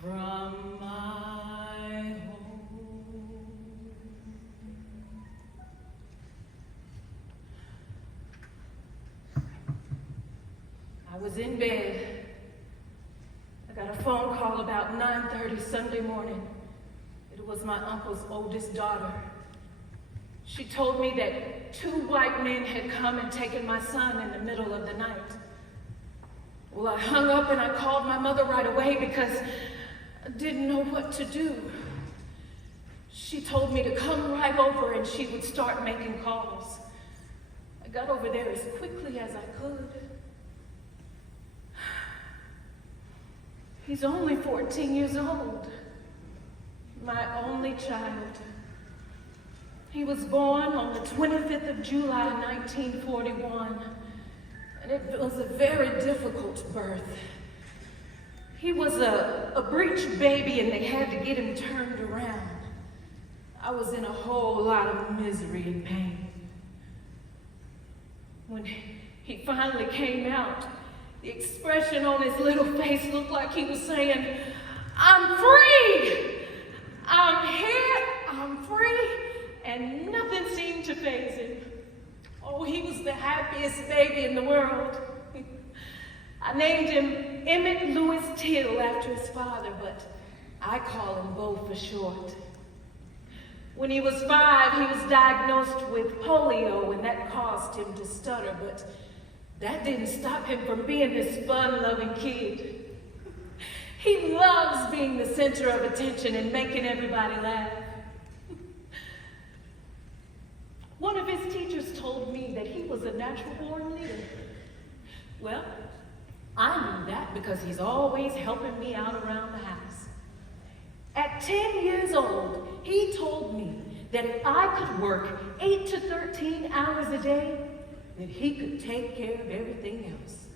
from my home. I was in bed. I got a phone call about 9:30 Sunday morning. It was my uncle's oldest daughter. She told me that 2 white men had come and taken my son in the middle of the night. Well, I hung up and I called my mother right away because I didn't know what to do. She told me to come right over and she would start making calls. I got over there as quickly as I could. He's only 14 years old, my only child. He was born on the 25th of July, 1941, and it was a very difficult birth. He was a breech baby and they had to get him turned around. I was in a whole lot of misery and pain. When he finally came out, the expression on his little face looked like he was saying, "I'm free! I'm here, I'm free," and nothing seemed to faze him. Oh, he was the happiest baby in the world. I named him Emmett Louis Till after his father, but I call him Bo for short. When he was 5, he was diagnosed with polio, and that caused him to stutter, but that didn't stop him from being this fun-loving kid. He loves being the center of attention and making everybody laugh. One of his teachers told me that he was a natural-born leader. Well, I knew that because he's always helping me out around the house. At 10 years old, he told me that if I could work 8 to 13 hours a day, that he could take care of everything else.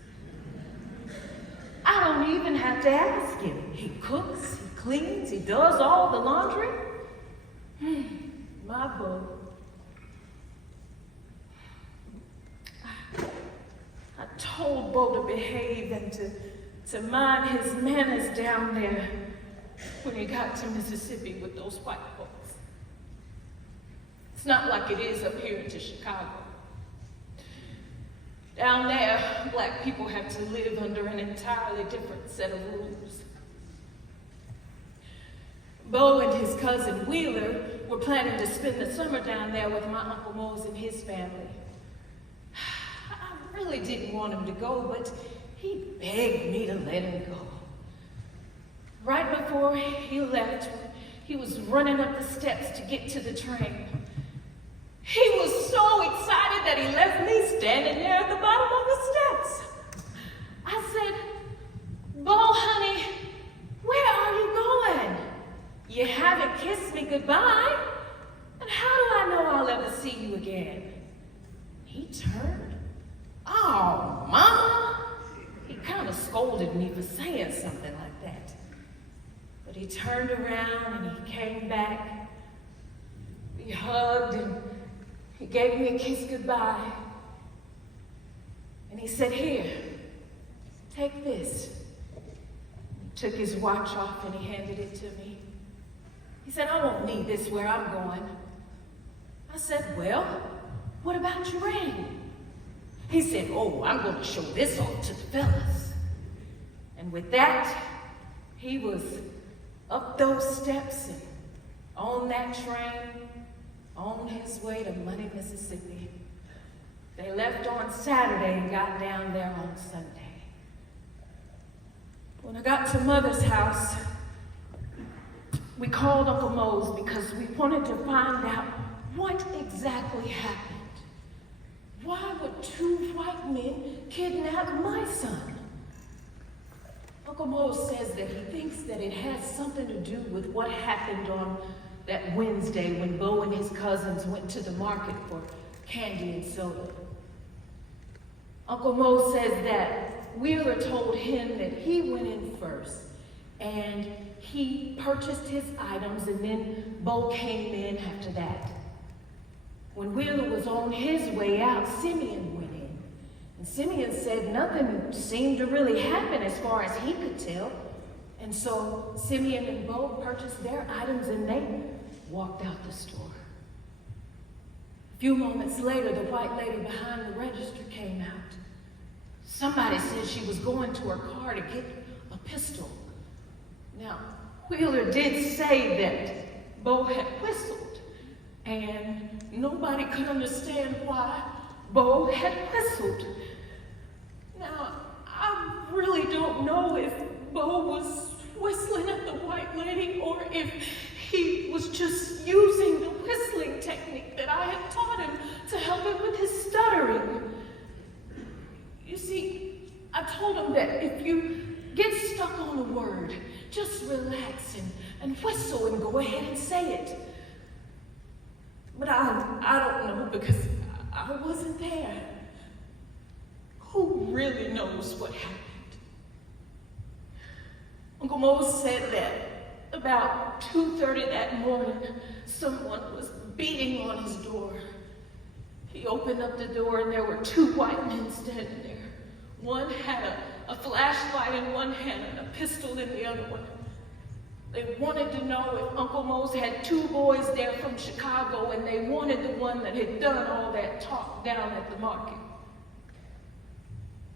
I don't even have to ask him. He cooks, he cleans, he does all the laundry. My Bo. I told Bo to behave and to mind his manners down there when he got to Mississippi with those white folks. It's not like it is up here to Chicago. Down there, black people have to live under an entirely different set of rules. Bo and his cousin Wheeler were planning to spend the summer down there with my Uncle Mose and his family. I really didn't want him to go, but he begged me to let him go. Right before he left, he was running up the steps to get to the train. He was so excited that he left me standing there at the bottom of the steps. I said, "Bo, honey, where are you going? You haven't kissed me goodbye, and how do I know I'll ever see you again?" He turned. "Oh, Mama!" He kind of scolded me for saying something like that. But he turned around and he came back. We hugged and he gave me a kiss goodbye. And he said, "Here, take this." He took his watch off and he handed it to me. He said, "I won't need this where I'm going." I said, "Well, what about your ring?" He said, "Oh, I'm going to show this off to the fellas." And with that, he was up those steps and on that train, on his way to Money, Mississippi. They left on Saturday and got down there on Sunday. When I got to Mother's house, we called Uncle Mose because we wanted to find out what exactly happened. Why would 2 white men kidnap my son? Uncle Mose says that he thinks that it has something to do with what happened on that Wednesday when Bo and his cousins went to the market for candy and soda. Uncle Mose says that Wheeler told him that he went in first and he purchased his items and then Bo came in after that. When Wheeler was on his way out, Simeon went in. And Simeon said nothing seemed to really happen as far as he could tell. And so Simeon and Bo purchased their items and they walked out the store. A few moments later, the white lady behind the register came out. Somebody said she was going to her car to get a pistol. Now, Wheeler did say that Bo had whistled, and nobody could understand why Bo had whistled. Now, I really don't know if Bo was whistling at the white lady or if he was just using the whistling technique that I had taught him to help him with his stuttering. You see, I told him that if you get stuck on a word, just relax and whistle and go ahead and say it. But I don't know because I wasn't there. Who really knows what happened? Uncle Mose said that about 2:30 that morning, someone was beating on his door. He opened up the door and there were two white men standing there. One had a flashlight in one hand and a pistol in the other one. They wanted to know if Uncle Mose had two boys there from Chicago, and they wanted the one that had done all that talk down at the market.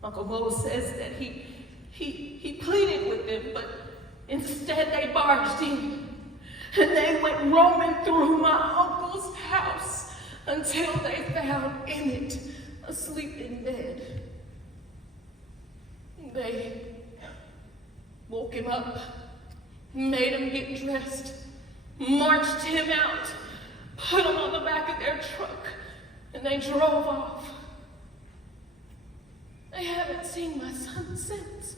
Uncle Mose says that he pleaded with them, but instead they barged in, and they went roaming through my uncle's house until they found Emmett asleep in bed. They woke him up, made him get dressed, marched him out, put him on the back of their truck, and they drove off. I haven't seen my son since.